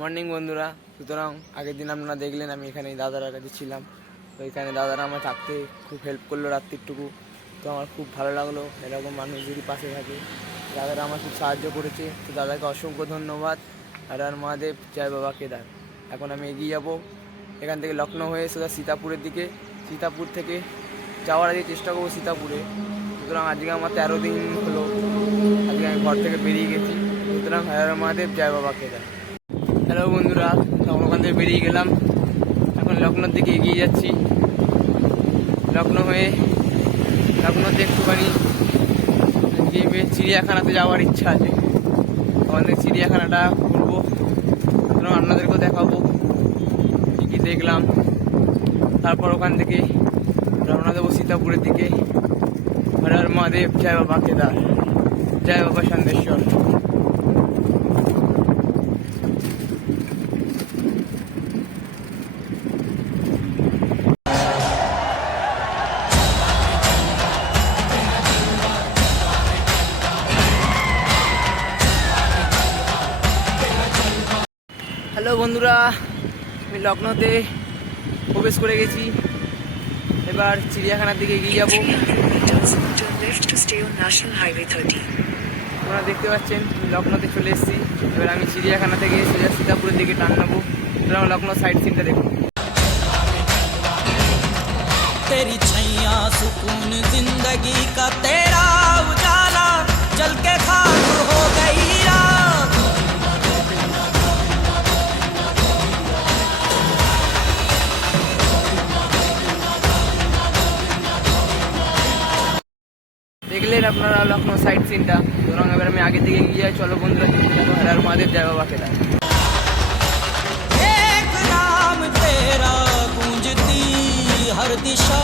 Morning বন্ধুরা। সুতরাং আগের দিন আপনারা দেখলেন আমি এখানে দাদারা কাছে ছিলাম, তো এখানে দাদারা আমার থাকতে খুব হেল্প করলো রাত্রিটুকু। তো আমার খুব ভালো লাগলো এরকম মানুষ যদি পাশে থাকে। দাদারা আমার খুব সাহায্য করেছে, তো দাদাকে অসংখ্য ধন্যবাদ। আর মহাদেব, জয় বাবা কেদার। এখন আমি এগিয়ে যাব এখান থেকে লখনৌ হয়ে সোজা সীতাপুরের দিকে। সীতাপুর থেকে যাওয়ার আগে চেষ্টা করবো সীতাপুরে। সুতরাং আজকে আমার 13 দিন হলো আজকে আমি ঘর থেকে বেরিয়ে গেছি। সুতরাং হর মহাদেব, জয় বাবা কেদার। হ্যালো বন্ধুরা, তখন ওখান থেকে বেরিয়ে গেলাম, এখন লখনৌর দিকে এগিয়ে যাচ্ছি। লখনৌতে একটুখানি গিয়ে চিড়িয়াখানাতে যাওয়ার ইচ্ছা আছে। ওখান থেকে চিড়িয়াখানাটা ঘুরবো, সুতরাং আপনাদেরকেও দেখাবো কী কী দেখলাম। তারপর ওখান থেকে রওনা দেবো সীতাপুরের দিকে। হর হর মহাদেব, জয় বাবা কেদার, জয় বাবা সন্দেশ্বর। হ্যালো বন্ধুরা, আমি লখনৌতে প্রবেশ করে গেছি। এবার চিড়িয়াখানার দিকে এগিয়ে যাবো। আপনারা দেখতে পাচ্ছেন লখনৌতে চলে এসেছি। এবার আমি চিড়িয়াখানা থেকে সোজা সীতাপুরের দিকে টান নেবো। লখনৌ সাইড সিনটা দেখুন। तेरी छैया सुकून जिंदगी का तेरा उजाला जल के खाक हो गई रात। দেখলেন আপনারা লখনৌ সাইড সিনটা। সুতরাং এবার আমি আগের দিকে এগিয়ে যাই। চলো বন্ধুরা, হর হর মহাদেব, জয় বাবা কেদার। एक नाम तेरा गूंजती हर दिशा,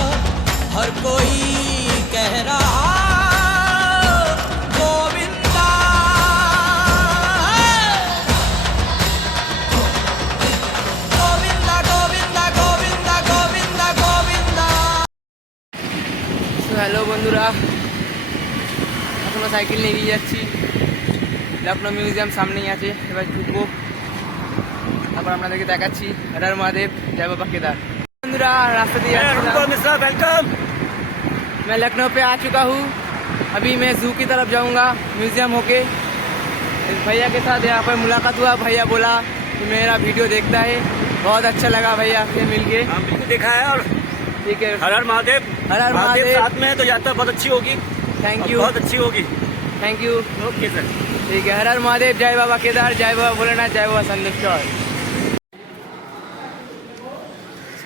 हर कोई कह रहा गोविंदा गोविंदा गोविंदा गोविंदा गोविंदा गोविंदा। হ্যালো বন্ধুরা, এখনও সাইকেল নিয়ে এগিয়ে যাচ্ছি। লখনৌ মিউজিয়াম সামনেই আছে, এবার ঢুকবো, তারপর আপনাদেরকে দেখাচ্ছি। হর হর মহাদেব, জয় বাবা केदार। बंधुरा रास्ते दिए वेलकम। मैं लखनऊ पे आ चुका हूँ। अभी मैं जू की तरफ जाऊँगा म्यूजियम होके। इस भैया के साथ यहाँ पर मुलाकात हुआ। भैया बोला कि मेरा वीडियो देखता है, बहुत अच्छा लगा भैया से मिलके। बिल्कुल देखा है। और ठीक है, हर हर महादेव। हर हर महादेव। साथ में है तो यात्रा बहुत अच्छी होगी। थैंक यू, बहुत अच्छी होगी। Thank you. ओके सर, ठीक है। हर हर महादेव, जय बाबा केदार, जय बाबा भोलेनाथ, जय बाबा संदेश्वर।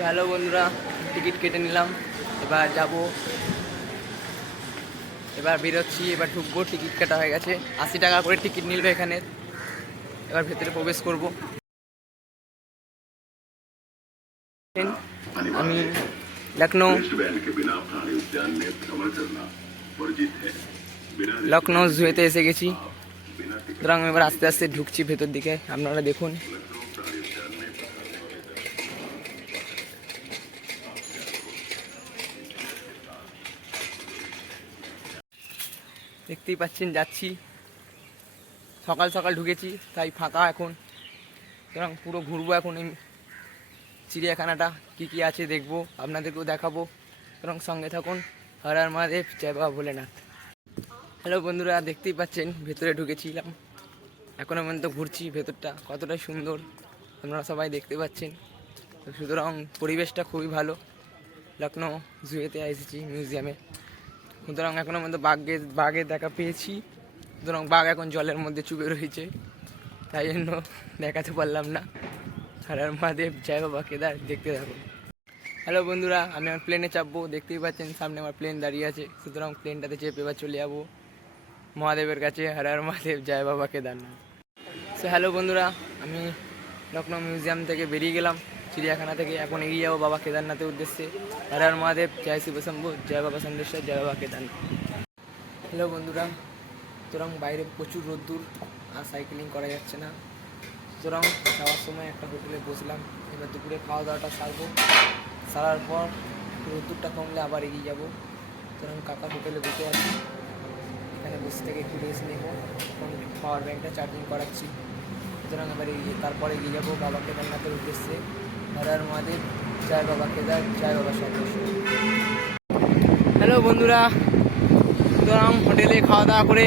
হ্যালো বন্ধুরা, টিকিট কেটে নিলাম, এবার যাব, এবার বেরোচ্ছি, এবার ঢুকবো। টিকিট কাটা হয়ে গেছে, 80 টাকা করে টিকিট নিল এখানে। এবার ভেতরে প্রবেশ করব। আমি লখনৌ জুয়েতে এসে গেছি। সুতরাং এবার আস্তে আস্তে ঢুকছি ভেতর দিকে, আপনারা দেখুন। দেখতেই পাচ্ছেন যাচ্ছি, সকাল সকাল ঢুকেছি তাই ফাঁকা এখন। সুতরাং পুরো ঘুরবো এখন এই চিড়িয়াখানাটা, কী কী আছে দেখবো, আপনাদেরকেও দেখাবো। সুতরাং সঙ্গে থাকুন। হর হর মহাদেব, জয় বাবা ভোলেনাথ। হ্যালো বন্ধুরা, দেখতেই পাচ্ছেন ভেতরে ঢুকেছিলাম, এখনও পর্যন্ত ঘুরছি। ভেতরটা কতটা সুন্দর আপনারা সবাই দেখতে পাচ্ছেন। সুতরাং পরিবেশটা খুবই ভালো। লখনৌ জুয়েতে এসেছি মিউজিয়ামে। সুতরাং এখনও পর্যন্ত বাঘের দেখা পেয়েছি। সুতরাং বাঘ এখন জলের মধ্যে চুপে রয়েছে, তাই জন্য দেখাতে পারলাম না। হর হর মহাদেব, জয় বাবা কেদার, দেখতে থাকুন। হ্যালো বন্ধুরা, আমি আমার প্লেনে চাপবো। দেখতেই পাচ্ছেন সামনে আমার প্লেন দাঁড়িয়ে আছে। সুতরাং প্লেনটাতে চেপে এবার চলে যাবো মহাদেবের কাছে। হর হর মহাদেব, জয় বাবা কেদারনাথ। হ্যালো বন্ধুরা, আমি লখনৌ মিউজিয়াম থেকে বেরিয়ে গেলাম, চিড়িয়াখানা থেকে। এখন এগিয়ে যাবো বাবা কেদারনাথের উদ্দেশ্যে। হর হর মহাদেব, জয় শিব শম্ভু, জয় বাবা সন্দেশ্বর, জয় বাবা কেদারনাথ। হ্যালো বন্ধুরা, সুতরাং বাইরে প্রচুর রোদ্দুর, আর সাইকেলিং করা যাচ্ছে না। সুতরাং যাওয়ার সময় একটা হোটেলে বসলাম। এবার দুপুরে খাওয়া দাওয়াটা সারার পর রোদ্দুরটা কমলে আবার এগিয়ে যাবো। সুতরাং কাকার হোটেলে বসে আছি, এখানে বসে থেকে একটু রেস্ট নেবো। এখন পাওয়ার ব্যাঙ্কটা চার্জিং করাচ্ছি। সুতরাং এবার তারপরে এগিয়ে যাবো বাবা কেদারনাথের উদ্দেশ্যে। হর হর মহাদেব, জয় বাবা কেদার, জয় বাবা সন্দেশ্বর। হ্যালো বন্ধুরা, সুতরাং হোটেলে খাওয়া দাওয়া করে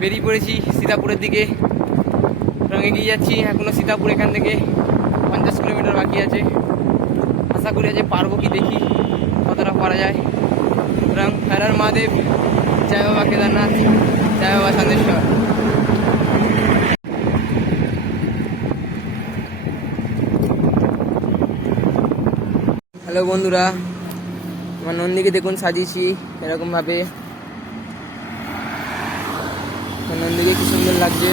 বেরিয়ে পড়েছি সীতাপুরের দিকে। সুতরাং এগিয়ে যাচ্ছি, এখনও সীতাপুর এখান থেকে 50 কিলোমিটার বাকি আছে। আশা করি যে পারবো কি, দেখি কতটা পারা যায়। সুতরাং হর হর মহাদেব, জয় বাবা কেদারনাথ, জয় বাবা সন্দেশ্বর। হ্যালো বন্ধুরা, আমার নন্দীকে দেখুন সাজিয়েছি এরকমভাবে। নন্দীকে কি সুন্দর লাগছে।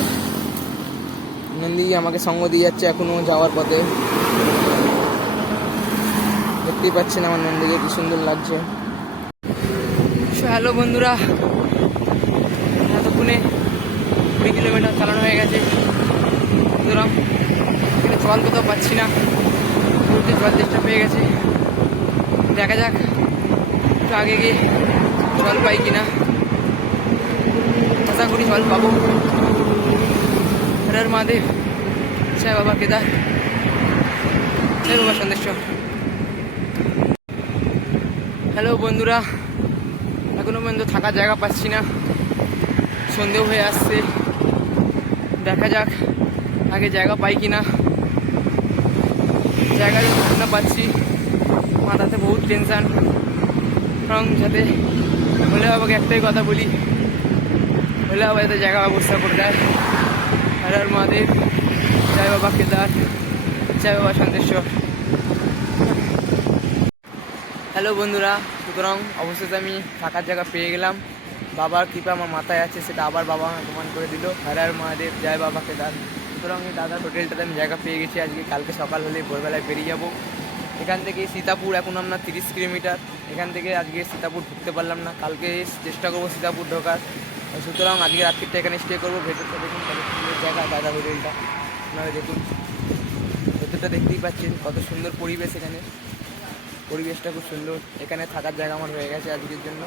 নন্দী আমাকে সঙ্গ দিয়ে যাচ্ছে এখনো যাওয়ার পথে। দেখতেই পাচ্ছেন আমার নন্দীকে কি সুন্দর লাগছে। হ্যালো বন্ধুরা, এতক্ষণে 20 কিলোমিটার চালানো হয়ে গেছে। সুতরাং এখানে জল কোথাও পাচ্ছি না, জল চেষ্টা পেয়ে গেছে। দেখা যাক একটু আগে গিয়ে জল পাই কিনা। আশা করি জল পাবো। হর হর মহাদেব, জয় বাবা কেদার, জয় বাবা সন্দেশ্বর। হ্যালো বন্ধুরা, এখনো পর্যন্ত থাকার জায়গা পাচ্ছি না, সন্দেহ হয়ে আসছে। দেখা যাক আগে জায়গা পাই কিনা। জায়গা যখন না পাচ্ছি মাথাতে বহুত টেনশান। কারণ যাতে হলে বাবাকে একটাই কথা বলি, হলে বাবা যাতে জায়গা ব্যবস্থা করে দেয়। হর হর মহাদেব, জয় বাবা কেদার, জয় বাবা সন্দেশ্বর। হ্যালো বন্ধুরা, সুতরাং অবশেষে আমি থাকার জায়গা পেয়ে গেলাম। বাবার কৃপা আমার মাথায় আছে, সেটা আবার বাবা আমাকে প্রমাণ করে দিল। হর হর মহাদেব, জয় বাবা কেদার। সুতরাং এই দাদার হোটেলটাতে আমি জায়গা পেয়ে গেছি। আজকে কালকে সকাল হলে ভোরবেলায় বেরিয়ে যাব এখান থেকে। সীতাপুর এখন আমরা 30 কিলোমিটার। এখান থেকে আজকে সীতাপুর ঢুকতে পারলাম না, কালকে চেষ্টা করবো সীতাপুর ঢোকার। সুতরাং আজকে রাত্রিটা এখানে স্টে করবো। ভেতরটা দেখুন কত সুন্দর জায়গা, দাদা হোটেলটা আপনারা দেখুন। ভেতরটা দেখতেই পাচ্ছেন কত সুন্দর পরিবেশ। এখানে পরিবেশটা খুব সুন্দর। এখানে থাকার জায়গা আমার হয়ে গেছে আজকের জন্য।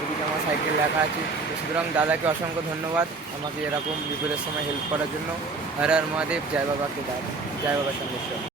এদিকে আমার সাইকেল লেখা আছে। সুতরাং দাদাকে অসংখ্য ধন্যবাদ আমাকে এরকম বিপদের সময় হেল্প করার জন্য। হর হর মহাদেব, জয় বাবা কেদার, জয় বাবা সন্দেশ্বর।